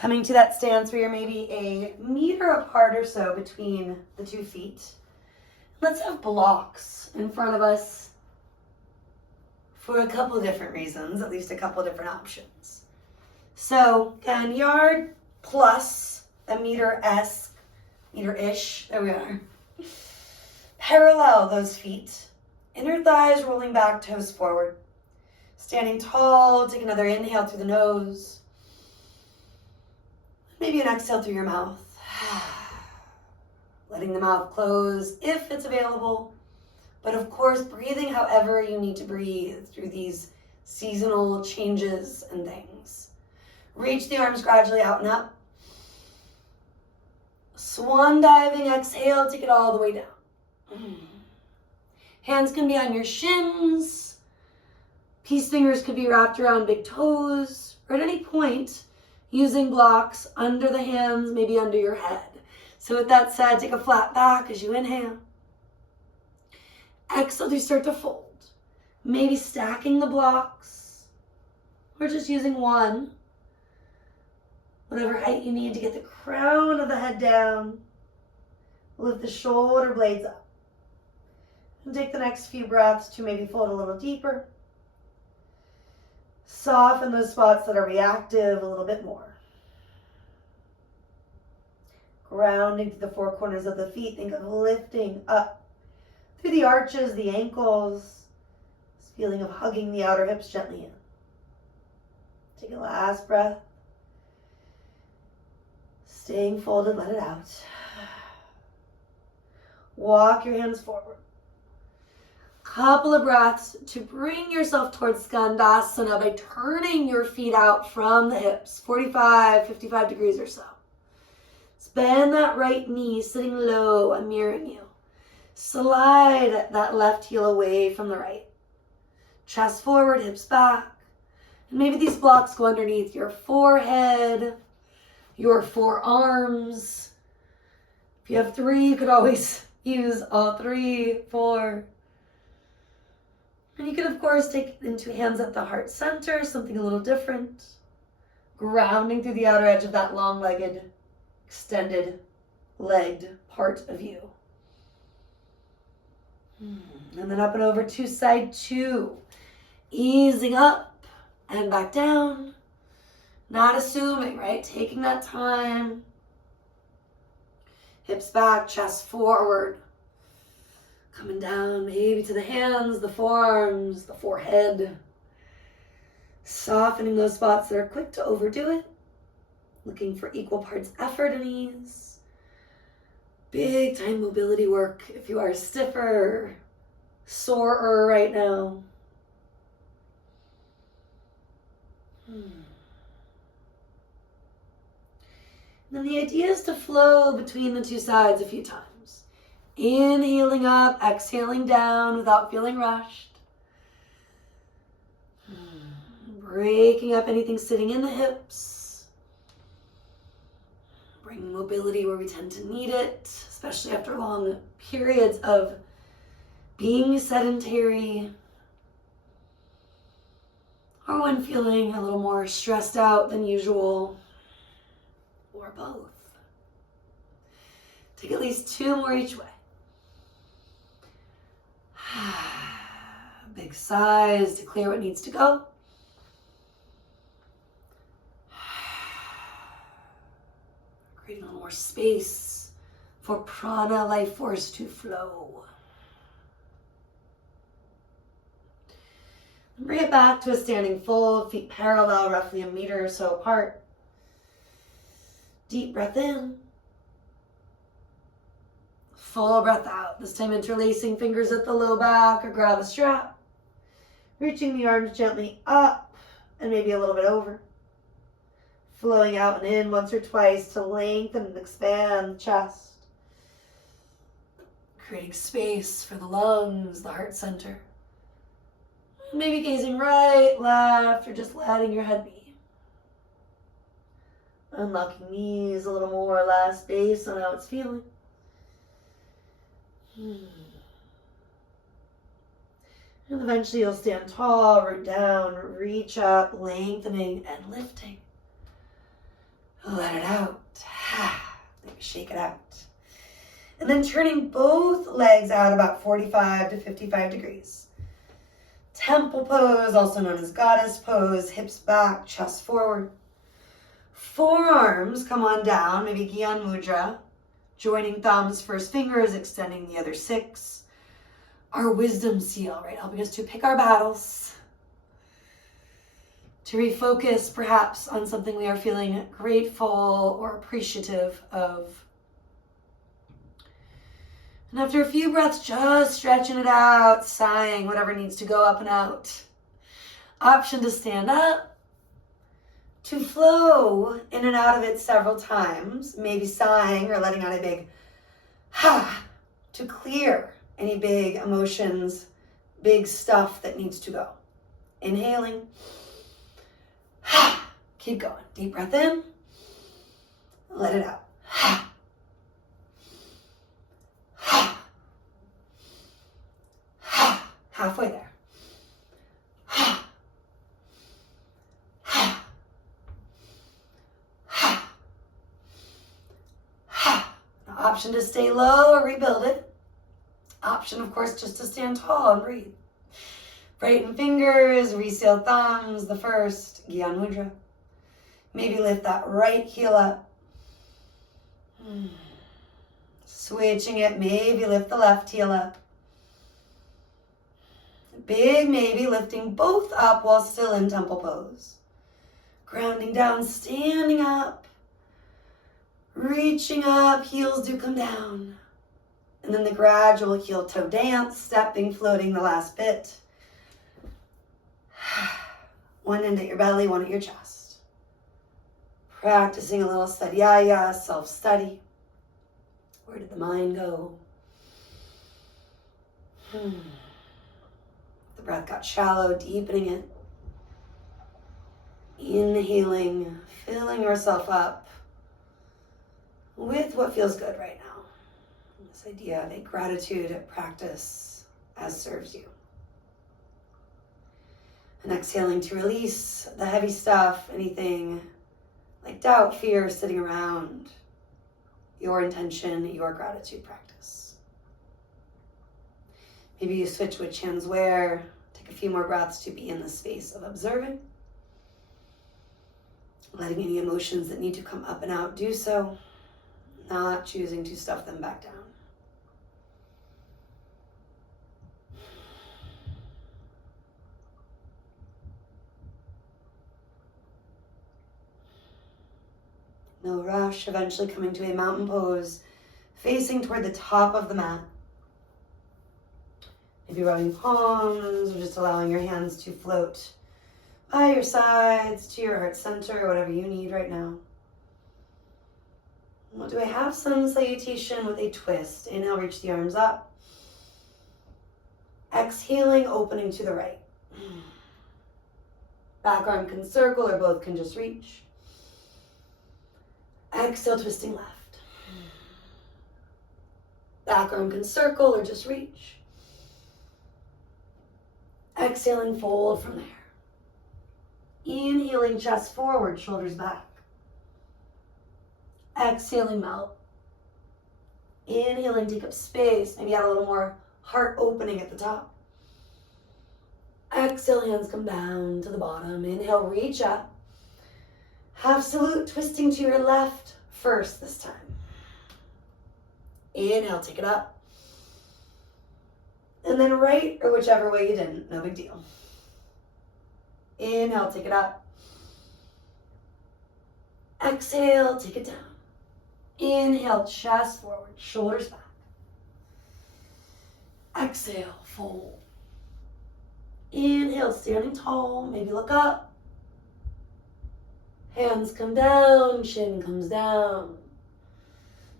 Coming to that stance where you're maybe a meter apart or so between the 2 feet. Let's have blocks in front of us for a couple of different reasons, at least a couple of different options. So, again, yard plus a meter-esque, meter-ish, there we are. Parallel those feet. Inner thighs rolling back, toes forward. Standing tall, take another inhale through the nose. Maybe an exhale through your mouth. Letting the mouth close if it's available. But of course, breathing however you need to breathe through these seasonal changes and things. Reach the arms gradually out and up. Swan diving, exhale, take it all the way down. Hands can be on your shins. Peace fingers could be wrapped around big toes, or at any point, using blocks under the hands, maybe under your head. So with that said, take a flat back as you inhale. Exhale, you start to fold. Maybe stacking the blocks, or just using one. Whatever height you need to get the crown of the head down. Lift the shoulder blades up. And take the next few breaths to maybe fold a little deeper. Soften those spots that are reactive a little bit more. Grounding to the 4 corners of the feet. Think of lifting up through the arches, the ankles. This feeling of hugging the outer hips gently in. Take a last breath. Staying folded, let it out. Walk your hands forward. Couple of breaths to bring yourself towards Skandasana by turning your feet out from the hips, 45, 55 degrees or so. Bend that right knee, sitting low, I'm mirroring you. Slide that left heel away from the right. Chest forward, hips back. And maybe these blocks go underneath your forehead, your forearms. If you have 3, you could always use all 3, 4. And you can, of course, take it into hands at the heart center, something a little different. Grounding through the outer edge of that long-legged, extended, legged part of you. And then up and over to side 2. Easing up and back down. Not assuming, right? Taking that time. Hips back, chest forward. Coming down maybe to the hands, the forearms, the forehead. Softening those spots that are quick to overdo it. Looking for equal parts effort and ease. Big time mobility work if you are stiffer, sorer right now. Then the idea is to flow between the 2 sides a few times. Inhaling up, exhaling down without feeling rushed. Breaking up anything sitting in the hips. Bringing mobility where we tend to need it, especially after long periods of being sedentary. Or when feeling a little more stressed out than usual. Or both. Take at least 2 more each way. Big sighs to clear what needs to go. Creating a little more space for prana, life force, to flow. And bring it back to a standing fold, feet parallel, roughly a meter or so apart. Deep breath in. Full breath out. This time interlacing fingers at the low back or grab a strap. Reaching the arms gently up and maybe a little bit over. Flowing out and in once or twice to lengthen and expand the chest. Creating space for the lungs, the heart center. Maybe gazing right, left, or just letting your head be. Unlocking knees a little more or less based on how it's feeling. And eventually you'll stand tall, root down, reach up, lengthening and lifting. Let it out. Maybe shake it out. And then turning both legs out about 45 to 55 degrees. Temple pose, also known as goddess pose, hips back, chest forward. Forearms come on down, maybe Gyan Mudra. Joining thumbs, first fingers, extending the other 6. Our wisdom seal, right? Helping us to pick our battles. To refocus perhaps on something we are feeling grateful or appreciative of. And after a few breaths, just stretching it out, sighing, whatever needs to go up and out. Option to stand up, to flow in and out of it several times, maybe sighing or letting out a big ha, to clear any big emotions, big stuff that needs to go. Inhaling, ha, keep going. Deep breath in, let it out. Ha. Halfway there. Now, option to stay low or rebuild it. Option, of course, just to stand tall and breathe. Brighten fingers, reseal thumbs, the first, Gyan Mudra. Maybe lift that right heel up. Switching it, maybe lift the left heel up. Big maybe, lifting both up while still in temple pose. Grounding down, standing up. Reaching up, heels do come down. And then the gradual heel toe dance, stepping, floating the last bit. One end at your belly, one at your chest. Practicing a little sadhyaya, self-study. Where did the mind go? The breath got shallow, deepening it. Inhaling, filling yourself up with what feels good right now. This idea of a gratitude practice as serves you. And exhaling to release the heavy stuff, anything like doubt, fear sitting around your intention, your gratitude practice. Maybe you switch which hands where. Take a few more breaths to be in the space of observing. Letting any emotions that need to come up and out do so. Not choosing to stuff them back down. No rush, eventually coming to a mountain pose, facing toward the top of the mat. Maybe rubbing palms or just allowing your hands to float by your sides to your heart center, whatever you need right now. We'll do a half sun salutation with a twist. Inhale, reach the arms up. Exhaling, opening to the right. Back arm can circle or both can just reach. Exhale, twisting left. Back arm can circle or just reach. Exhaling, fold from there. Inhaling, chest forward, shoulders back. Exhaling, melt. Inhaling, take up space. Maybe add a little more heart opening at the top. Exhale, hands come down to the bottom. Inhale, reach up. Half salute, twisting to your left first this time. Inhale, take it up. And then right, or whichever way you didn't, no big deal. Inhale, take it up. Exhale, take it down. Inhale, chest forward, shoulders back. Exhale, fold. Inhale, standing tall, maybe look up. Hands come down, chin comes down.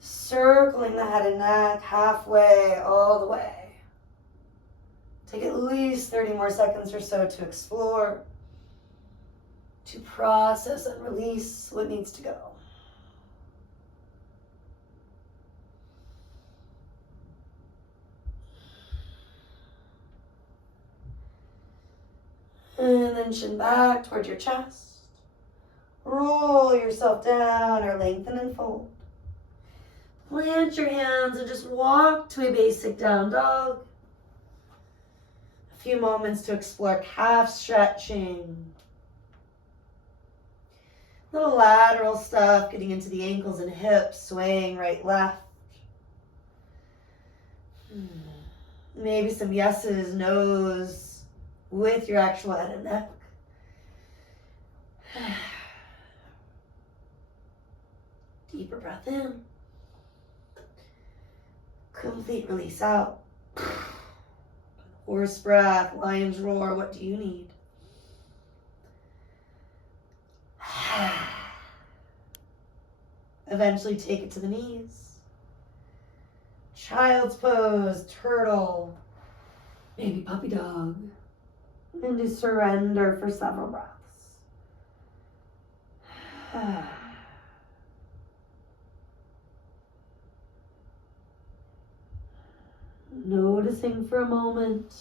Circling the head and neck halfway, all the way. Take at least 30 more seconds or so to explore, to process and release what needs to go. And then chin back towards your chest. Roll yourself down or lengthen and fold. Plant your hands and just walk to a basic down dog. A few moments to explore calf stretching. Little lateral stuff, getting into the ankles and hips, swaying right, left. Maybe some yeses, nos with your actual head and neck. Deeper breath in. Complete release out. Horse breath, lion's roar, what do you need? Eventually take it to the knees. Child's pose, turtle, maybe puppy dog. And do surrender for several breaths. Noticing for a moment.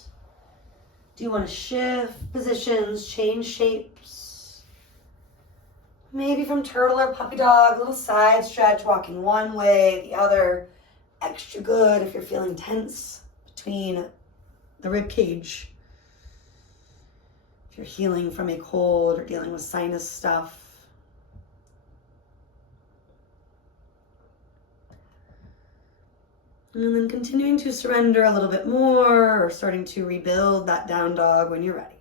Do you want to shift positions, change shapes? Maybe from turtle or puppy dog, little side stretch, walking one way, the other. Extra good if you're feeling tense between the rib cage. If you're healing from a cold or dealing with sinus stuff. And then continuing to surrender a little bit more or starting to rebuild that down dog when you're ready.